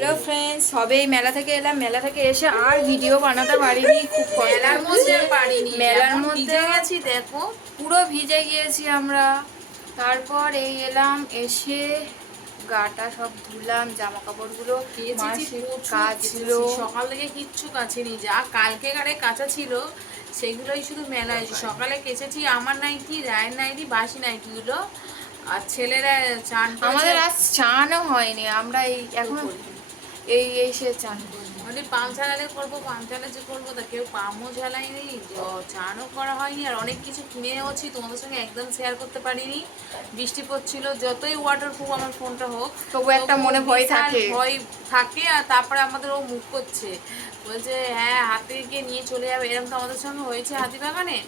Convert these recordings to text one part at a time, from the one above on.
Hello friends, সবেই মেলা থেকে এলাম। মেলা থেকে এসে আর ভিডিও বানাতে পারিনি, খুব মেলার মধ্যে পারিনি, মেলার এমন মধ্যে ভিজে গেছি দেখো। পুরো ভিজে গিয়েছি আমরা। তারপর এই এলাম, এসে গাটা সব ধুলাম, জামা কাপড়গুলো কাচলো। সকাল থেকে কিচ্ছু কাছেনি, যা কালকে গাড়ে কাঁচা ছিল সেগুলোই শুধু মেলায় সকালে কেচেছি। আমার নাইটি, রায়ের নাইটি, বাসি নাইটিগুলো। আর ছেলেরা চান আমাদের আজ চানও হয়নি, আমরা এই এখন এসে চান করি। মানে পাম ঝালালে করবো, পাম ঝালে করবো, তা কেউ পামও ঝালাইনি, চানও করা হয়নি। আর অনেক কিছু কিনে এনেওছি, তোমাদের সঙ্গে একদম শেয়ার করতে পারিনি, বৃষ্টি পড়ছিল। যতই ওয়াটারপ্রুফ আমার ফোনটা হোক, তবু একটা মনে ভয় থাকে। আর তারপরে আমাদের ও মুখ করছে, বলছে হ্যাঁ হাতে গিয়ে নিয়ে চলে যাবে। এরকম তো আমাদের সঙ্গে হয়েছে হাতিবাগানে,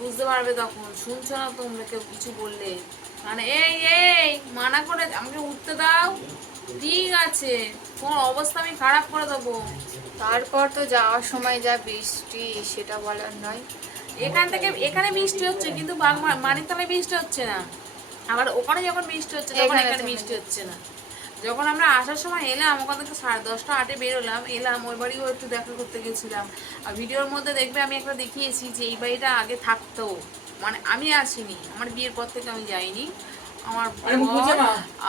বুঝতে পারবে তখন। শুনছো না তোমরা কেউ কিছু বললে, মানে এই এই মানা করে আমাকে উঠতে দাও, ঠিক আছে তোমার অবস্থা আমি খারাপ করে দেবো। তারপর তো যাওয়ার সময় যা বৃষ্টি, সেটা বলার নয়। এখান থেকে এখানে বৃষ্টি হচ্ছে, কিন্তু মানিকতলায় বৃষ্টি হচ্ছে না। আবার ওখানে যখন বৃষ্টি হচ্ছে তখন এখানে বৃষ্টি হচ্ছে না। যখন আমরা আসার সময় এলাম, ওখান থেকে 10:30 8-এ বেরোলাম, এলাম ওই বাড়িও একটু দেখা করতে গেছিলাম। আর ভিডিওর মধ্যে দেখবে আমি একটা দেখিয়েছি যে এই বাড়িটা আগে থাকতো, মানে আমি আসিনি, আমার বিয়ের পর থেকে আমি যাইনি। আমার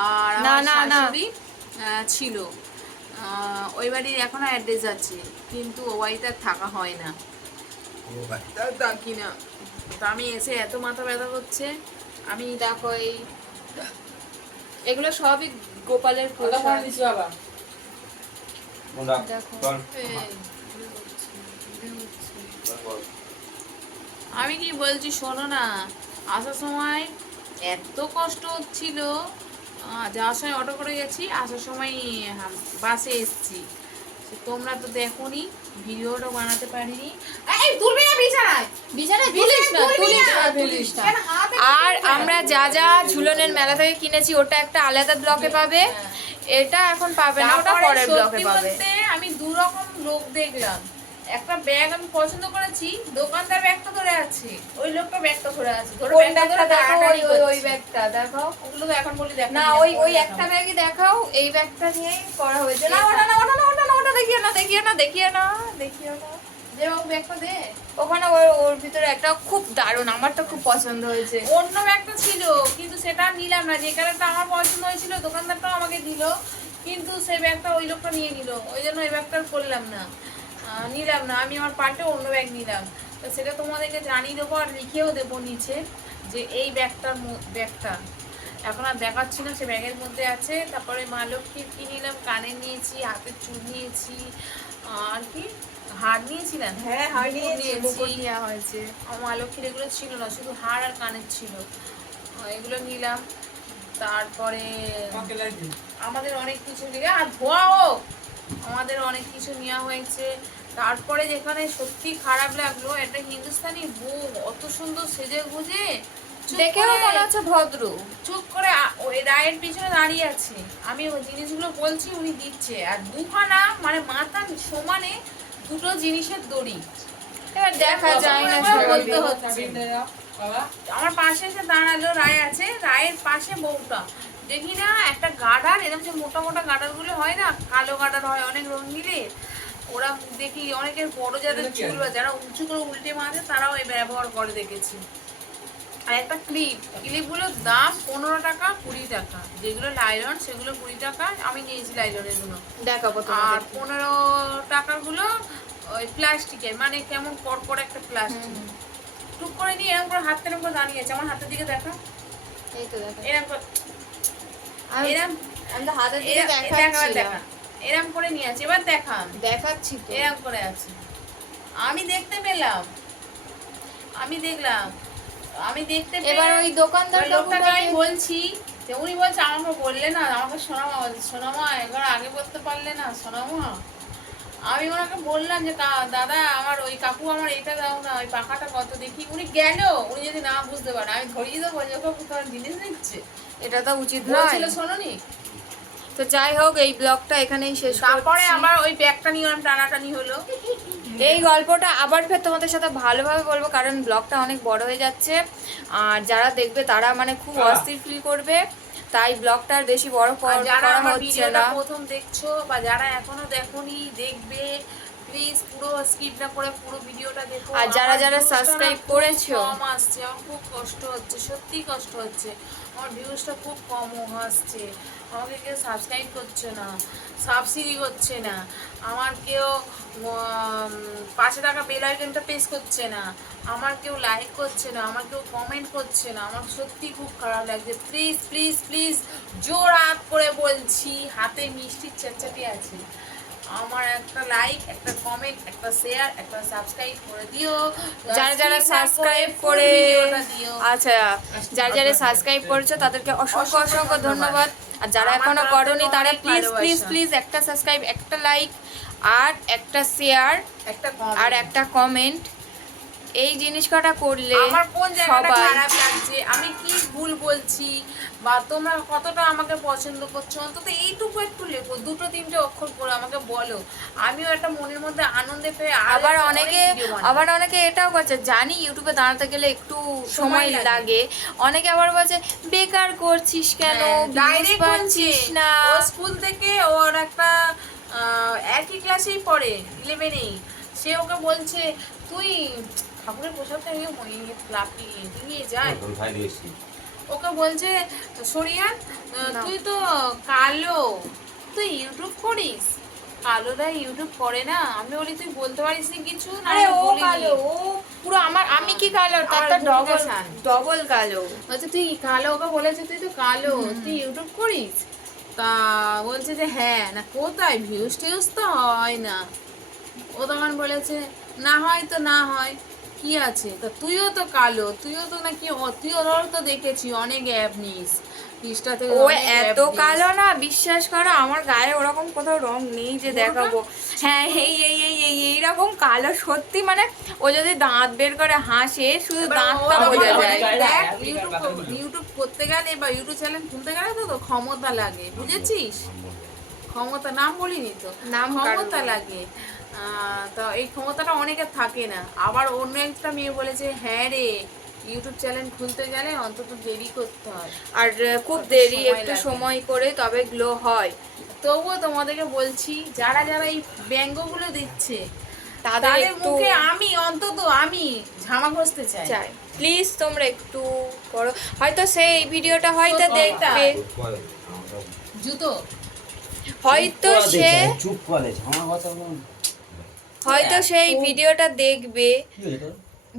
আর আমার শাশুড়ি ছিল, ওই বাড়ির এখনো অ্যাড্রেস আছে, কিন্তু ওই বাড়িতে থাকা হয় না, থাকি না। তো আমি এসে এত মাথা ব্যথা করছে। আমি দেখো এগুলো সবই গোপালের দেখো। আমি কি বলছি শোনো না, আসার সময় এত কষ্ট হচ্ছিল, যাওয়ার সময় অটো করে গেছি, আসার সময় বাসে এসছি। তোমরা তো দেখোনি, ভিডিওটা বানাতে পারিনি। আর আমরা যা যা ঝুলনের মেলা থেকে কিনেছি ওটা একটা আলাদা ব্লকে পাবে, এটা এখন পাবে না, ওটা পরের ব্লকে পাবে। আমি দু রকম লোক দেখলাম। একটা ব্যাগ আমি পছন্দ করেছি, দোকানদার ব্যাগটা ধরে আছে, ওই লোকটা ব্যাগটা ধরে আছে। ওই ব্যাগটা দেখাও। ওগুলো তো এখন বলি দেখ না, ওই একটা ব্যাগই দেখাও, এই ব্যাগটা নিয়েই করা হয়েছে। না ওটা না, ওটা না, ওটা না, ওটা দেখিও না, দেখিও না, দেখিও না, দেখিও না। যে ব্যাগটা দে, ওখানে ওর ভিতরে একটা খুব দারুণ, আমারটা খুব পছন্দ হয়েছে। অন্য ব্যাগটা ছিল, কিন্তু সেটা নিলাম না। যে কালারটা আমার পছন্দ হয়েছিল দোকানদারটাও আমাকে দিল, কিন্তু সেই ব্যাগটা ওই লোকটা নিয়ে নিল, ওই জন্য ওই ব্যাগটা করলাম না, নিলাম না। আমি আমার পার্টে অন্য ব্যাগ নিলাম, তো সেটা তোমাদেরকে জানিয়ে দেবো আর লিখেও দেবো নিচে যে এই ব্যাগটা এখন আর দেখাচ্ছি না, সে ব্যাগের মধ্যে আছে। তারপরে মা লক্ষ্মীর কি নিলাম, কানে নিয়েছি, হাতের চুল নিয়েছি, আর কি হাড় নিয়েছিলেন, হ্যাঁ হাড় নিয়েছি। আমার মা লক্ষ্মীর এগুলো ছিল না, শুধু হাড় আর কানের ছিল, এগুলো নিলাম। তারপরে আমাদের অনেক কিছু আর ধোয়াও, আমাদের অনেক কিছু নেওয়া হয়েছে। তারপরে যেখানে সত্যি খারাপ লাগলো, একটা হিন্দুস্তানি বউ অত সুন্দর সেজে গুজে, দেখেও মনে হচ্ছে ভদ্র, চুপ করে ওই রায়ের পিছনে দাঁড়িয়ে আছে। আমি ওই জিনিসগুলো বলছি, উনি দিচ্ছে, আর দুখানা মানে মাথা সমানে দুটো জিনিসের দড়ি, এবার দেখা যায় না, বলতে হচ্ছে। আমার পাশে এসে দাঁড়ালো, রায় আছে, রায়ের পাশে বউটা, দেখি না একটা গার্ডার, এরকম যে মোটা মোটা গার্ডার গুলো হয় না, কালো গার্ডার হয় অনেক রঙিনে, ওরা দেখি অনেকের বড় যাদের চুল বা যারা উঁচু করে উল্টে মাঝে তারাও এই ব্যবহার করে দেখেছি। আর একটা ক্লিপগুলোর দাম 15 টাকা 20 টাকা, যেগুলো লাইলন সেগুলো 20 টাকা, আমি নিয়েছি লাইলনের গুলো দেখাবো। আর 15 টাকার গুলো ওই প্লাস্টিকের, মানে কেমন পরপর একটা প্লাস্টিক, টুক করে নিয়ে এরকম করে হাতটা এরকম করে দাঁড়িয়েছে। আমার হাতের দিকে দেখা, এই তো দেখা, এরকম করে, এরকম আমি তো হাতের দিকে দেখা, এরকম করে নিয়ে আছে। এবার দেখাচ্ছি তো, এরকম করে আছে। আমি দেখতে পেলাম, আমি দেখলাম, আমি দেখতে এবার ওই দোকানদার লোকটাকে আমি বলছি যে, উনি বলছে আমাকে বললে না, আমাকে সোনামা একবার আগে বলতে পারলে না সোনামা। আমি ওনাকে বললাম যে দাদা আমার ওই কাকু আমার এটা দাও না, ওই পাখাটা কত দেখি। উনি গেল, উনি যদি না বুঝতে পারে আমি ধরিয়ে দেবো যে তোমার জিনিস নিচ্ছে, এটা তো উচিত নয়। শোনোনি? তো যাই হোক, এই ব্লগটা এখানেই শেষ। তারপরে আবার ওই ব্যাগটা নিয়ে টানাটানি হলো। এই গল্পটা আবার ফের তোমাদের সাথে ভালোভাবে বলবো, কারণ ব্লগটা অনেক বড় হয়ে যাচ্ছে, আর যারা দেখবে তারা মানে খুব অস্থির ফিল করবে। তাই ব্লগটা আর বেশি বড় আর যারা করা আমার হচ্ছে ভিডিওটা না। প্রথম দেখছো বা যারা এখনো দেখোনি দেখবে, প্লিজ পুরো স্কিপ না করে পুরো ভিডিওটা দেখো। আর যারা আমার যারা views টা না সাবস্ক্রাইব খুব করেছো, কম আসছে, আমার খুব কষ্ট হচ্ছে, সত্যি কষ্ট হচ্ছে, আমার ভিউজটা খুব কম আসছে, আমাকে কেউ সাবস্ক্রাইব করছে না, সাবসিডি করছে না, আমার কেউ পাশে টাকা বেল আইকনটা প্রেস করছে না, আমার কেউ লাইক করছে না, আমার কেউ কমেন্ট করছে না, আমার সত্যি খুব খারাপ লাগছে। প্লিজ প্লিজ প্লিজ জোর হাত করে বলছি, হাতে মিষ্টির চারচাটি আছে, আমার একটা লাইক, একটা কমেন্ট, একটা শেয়ার, একটা সাবস্ক্রাইব করে দিও। যারা যারা সাবস্ক্রাইব করে, আচ্ছা যারা যারা সাবস্ক্রাইব করেছো তাদেরকে অসংখ্য অসংখ্য ধন্যবাদ। আর যারা এখনো করোনি তারা প্লিজ প্লিজ প্লিজ একটা সাবস্ক্রাইব, একটা লাইক আর একটা শেয়ার একটা আর একটা কমেন্ট, এই জিনিস কটা করলে আমার কোন জায়গাটা সবাই খারাপ লাগছে, আমি কি ভুল বলছি, বা তোমরা কতটা আমাকে পছন্দ করছো, অন্তত এইটুকু একটু লেখো, দুটো তিনটে অক্ষর করে আমাকে বলো, আমিও একটা মনের মধ্যে আনন্দে পেয়ে আবার অনেকে এটাও বলছে, জানি ইউটিউবে দাঁড়াতে গেলে একটু সময় লাগে, অনেকে আবার বলছে বেকার করছিস কেন, ভিউজ পাচ্ছিস না। ও স্কুল থেকে ওর একটা একই ক্লাসেই পড়ে 11-এই, সে ওকে বলছে তুই ঠাকুরের প্রসাদটা নিয়ে যায়, ওকে বলছে সরিয়ান তুই তো কালো, তুই ইউটিউব করিস, কালোরা ইউটিউব করে না। আমি বলি তুই বলতে পারিস নি কিছু? না আরে ও কালো, ও পুরো আমি কি কালো, তার তো ডবল কালো। বলছে তুই কালো, ওকে বলেছে তুই তো কালো, তুই ইউটিউব করিস? তা বলছে যে হ্যাঁ, না কোথায় ভিউজ টিউজ তো হয় না। ও তখন বলেছে না হয় তো না হয়, কি আছে, তা তুইও তো কালো, তুইও তো নাকি তুই ওরাও তো দেখেছি অনেক অ্যাপ নিস, ও এত কালো না, বিশ্বাস করো আমার গায়ে ওরকম কোথাও রং নেই যে দেখাবো। হ্যাঁ এইরকম কালো সত্যি, মানে ও যদি দাঁত বের করে হাসে শুধু দাঁতটা বোঝা যায়। ইউটিউব করতে গেলে বা ইউটিউব চ্যানেল খুলতে গেলে তো ক্ষমতা লাগে, বুঝেছিস? ক্ষমতা নাম বলিনি তো, ক্ষমতা লাগে। তো এই ক্ষমতাটা অনেকের থাকে না। আবার অন্য একটা মেয়ে বলেছে হ্যাঁ রে, ইউটিউব চ্যানেল খুলতে গেলে অন্তত দেরি করতে হয়, আর খুব দেরি, একটু সময় করে তবে গ্লো হয়। তবুও তোমাদেরকে বলছি, যারা যারা এই ব্যঙ্গগুলো দিচ্ছে তাদের মুখে আমি অন্তত আমি ঝামা ঘষতে চাই। প্লিজ তোমরা একটু করো, হয়তো সেই ভিডিওটা হয়তো দেখবে, জুতো হয়তো সে হয়তো সেই ভিডিওটা দেখবে,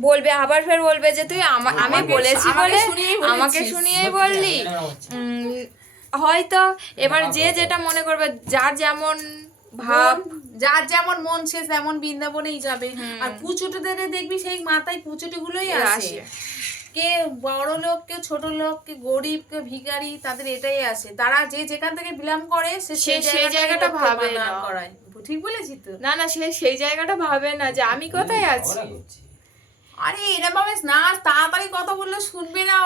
বলবে আবার ফের বলবে যে তুই আমি বলেছি বলে আমাকে শুনিয়েই বললি। হয়তো এবার যে যেটা মনে করবে, যার যেমন ভাব, যার যেমন মন সে তেমন বৃন্দাবনেই যাবে। আর পুচুটিদের দেখবি সেই মাথায় পুচুটি গুলোই আসে, কে বড় লোক, কে ছোট লোক, কে গরিব, কে ভিখারি, তাদের এটাই আসে। তারা যে যেখান থেকে বিলং করে সে সেই জায়গাটা ভাবে না করায়। ঠিক বলেছি তো? না সে সেই জায়গাটা ভাবে না যে আমি কোথায় আছি। আরে এরা ভাবে না, তাড়াতাড়ি কথা বললে শুনবে না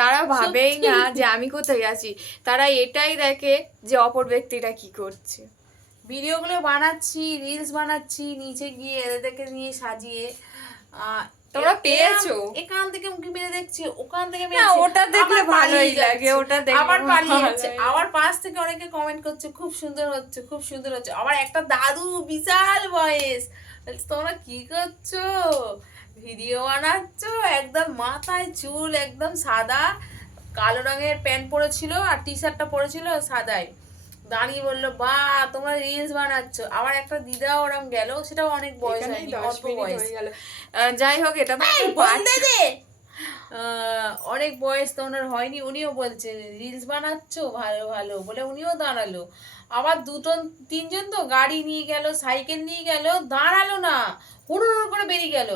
তারা ভাবেই না যে আমি কোথায় আছি, তারা এটাই দেখে যে অপর ব্যক্তিটা কি করছে। ভিডিওগুলো বানাচ্ছি, রিলস বানাচ্ছি, নিচে গিয়ে এদেরকে নিয়ে সাজিয়ে তোমরা পেয়েছো, এখান থেকে উঁকি মেরে দেখছি, ওখান থেকে ওটা দেখলে ভালোই লাগে, ওটা দেখলে আবার পালিয়ে যাচ্ছে, আবার পাশ থেকে অনেকে কমেন্ট করছে খুব সুন্দর হচ্ছে, খুব সুন্দর হচ্ছে। আবার একটা দাদু বিশাল বয়স, তোমরা কি করছো, ভিডিও বানাচ্ছ, একদম মাথায় চুল একদম সাদা, কালো রঙের প্যান্ট পরেছিল আর টি শার্টটা পরেছিল সাদাই, দাঁড়িয়ে বললো বা তোমরা রিলস বানাচ্ছ। আবার একটা দিদা ওরম গেল, সেটাও অনেক বয়স হয়নি, অল্প বয়স, যাই হোক এটা অনেক বয়স তো ওনার হয়নি, উনিও বলছে রিলস বানাচ্ছ ভালো ভালো বলে উনিও দাঁড়ালো। আবার তিনজন তো গাড়ি নিয়ে গেল, সাইকেল নিয়ে গেল, দাঁড়ালো না, হুড় করে বেরিয়ে গেল।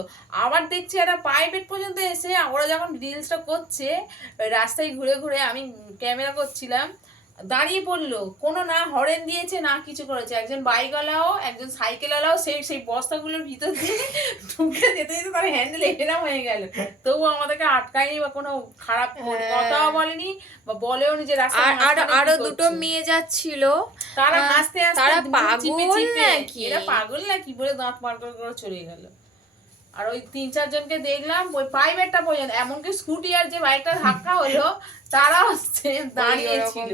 আবার দেখছি একটা প্রাইভেট পর্যন্ত এসে ওরা যখন রিলসটা করছে, রাস্তায় ঘুরে ঘুরে আমি ক্যামেরা করছিলাম, দাঁড়িয়ে পড়লো, কোনো না হরেন দিয়েছে না কিছু করেছে। একজন বাইকওয়ালাও একজন সাইকেলওয়ালাও সেই বস্তাগুলোর ভিতর দিয়ে ঢুকে যেতে যেতে তার হ্যান্ডেল এরকম হয়ে গেল, তবু আমাদেরকে আটকায়নি বা কোনো খারাপ কথাও বলেনি বা বলেও নি যে রাস্তায়। আরো দুটো মেয়ে যাচ্ছিল, তারা হাসতে হাসতে, তারা পাগল নাকি, এরা পাগল নাকি বলে দাঁত মার করে চলে গেল। আর ওই 3-4 জনকে দেখলাম ওই প্রাইভেটটা পর্যন্ত, এমনকি স্কুটি আর যে বাইকটা ধাক্কা হলো তারা হচ্ছে দাঁড়িয়ে ছিল,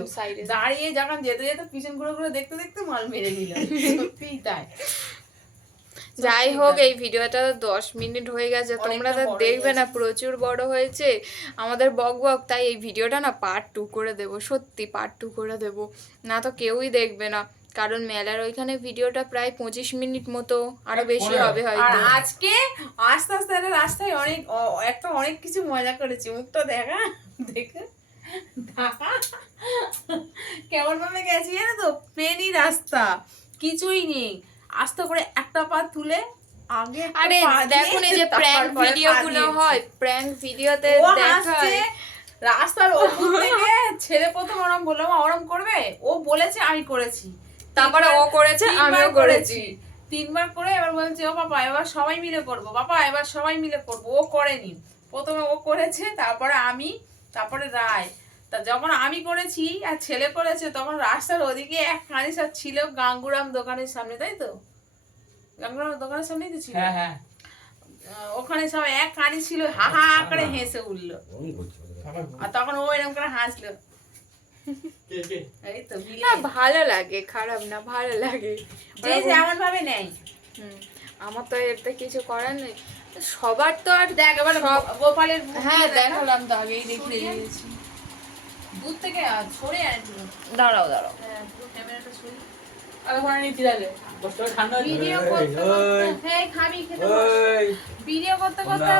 দাঁড়িয়ে যখন যেতে যেতে পিছন ঘুরে ঘুরে দেখতে দেখতে মাল মেরে দিল। সত্যিই তাই। যাই হোক, এই ভিডিওটা 10 মিনিট হয়ে গেছে, তোমরা তো দেখবে না, প্রচুর বড় হয়েছে আমাদের বক বক, তাই এই ভিডিওটা না পার্ট 2 করে দেব, সত্যি পার্ট 2 করে দেব, না তো কেউই দেখবে না, কারণ মেলার ওইখানে ভিডিওটা প্রায় 25 মিনিট মতো আরো বেশি হবে আর হয়তো। আজকে আস্তে আস্তে রাস্তায় অনেক কিছু মজা করেছি, মুখটা দেখা দেখে কেমন ভাবে গেছি জানো তো, প্লেনই রাস্তা, কিছুই নেই, আস্তে করে একটা পা তুলে আগে আরে দেখো এই যে প্র্যাঙ্ক ভিডিও গুলো হয়, প্র্যাঙ্ক ভিডিওতে দেখায় রাস্তার ওপর থেকে ছেলে প্রথম ওরম বললাম ওরম করবে, ও বলেছে আমি করেছি, তারপরে ও করেছে আমিও করেছি, 3বার করে এবার বলছে ও বাবা এবার সবাই মিলে করবো, বাবা এবার সবাই মিলে করবো, ও করেনি, প্রথমে ও করেছে, তারপরে আমি, তারপরে রায়, তা যখন আমি করেছি আর ছেলে করেছে তখন রাস্তার ওদিকে এক কানি সব ছিল গাঙ্গুরাম দোকানের সামনে, তাই তো গাঙ্গুরাম দোকানের সামনেই তো ছিল, হ্যাঁ ওখানে সব এক কানি ছিল, হা হা করে হেসে উঠলো, আর তখন ও এরকম করে হাসলো। এই তো ভালো লাগে, খারাপ না, ভালো লাগে, যে যেমন ভাবে নেয়। আমার তো এতে কিছু করার নেই, সবার তো আর দেখ এবার গোপালের হ্যাঁ দেখালাম তো, আগেই দেখিয়ে দিয়েছি, দূর থেকে সরে আনছিল, দাঁড়াও দাঁড়াও, হ্যাঁ পুরো ক্যামেরাটা সরে ভিডিও করতে করতে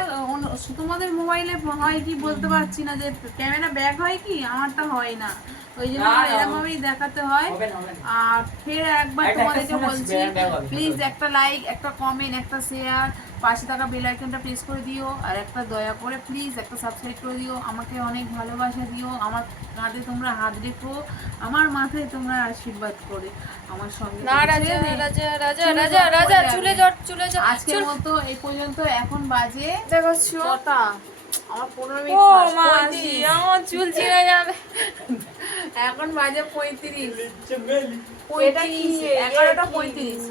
তোমাদের মোবাইলে হয় কি বলতে পারছি না, যে ক্যামেরা ব্যাক হয় কি, আমারটা হয় না, ওই জন্য এরকম ভাবেই দেখাতে হয়। আর ফের একবার তোমাদেরকে বলছি, প্লিজ একটা লাইক, একটা কমেন্ট, একটা শেয়ার, পাশে থাকা বেল আইকনটা প্রেস করে দিও, আর একটা দয়া করে প্লিজ একটা সাবস্ক্রাইব করে দিও, আমাকে অনেক ভালোবাসা দিও, আমার কাঁধে তোমরা হাত রেখো, আমার মাথায় তোমরা আশীর্বাদ করে আমার সঙ্গে না রাজা রাজা রাজা রাজা রাজা চলে যা আজকের মতো এই পর্যন্ত। এখন বাজে দেখো কটা, আমার 15 মিনিট ও মাসি আমার চুল ছিঁড়ে যাবে, এখন বাজে 35, এটা কি 11:35,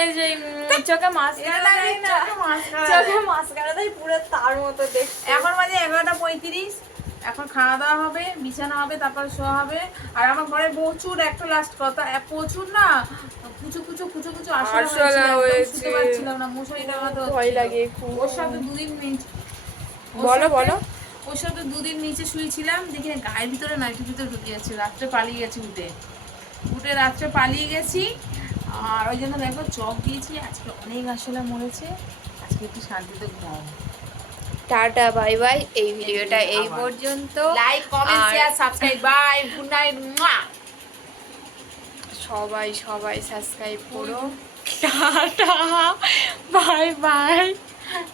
এই যে চোখে মাস্কারা দেয় না, চোখে মাস্কারা দেয় পুরো তার মতো দেখতে। এখন বাজে 11:35, এখন খাওয়া দাওয়া হবে, বিছানা হবে, তারপর শোয়া হবে। আর আমার ঘরে প্রচুর, একটা লাস্ট কথা, প্রচুর না কুচু কুচু কুচু কুচু আরশোলা হয়েছে, শুতে পারছিলাম না, মশারি টাঙাতে ভয় লাগে খুব। ওর সাথে দুদিন বলো বলো, ওর সাথে দুদিন নিচে শুয়েছিলাম, দেখি গায়ের ভিতরে নাইটির ভিতরে ঢুকে যাচ্ছে, রাত্রে পালিয়ে গেছি, উঠে রাত্রে পালিয়ে গেছি। আর ওই জন্য দেখো চক দিয়েছি, আজকে অনেক আরশোলা মরেছে, আজকে একটু শান্তিতে ঘুমাবো। টাটা বাই বাই, এই ভিডিওটা এই পর্যন্ত, like comment share subscribe, bye, good night, সবাই সবাই সাবস্ক্রাইব করো, টাটা বাই বাই।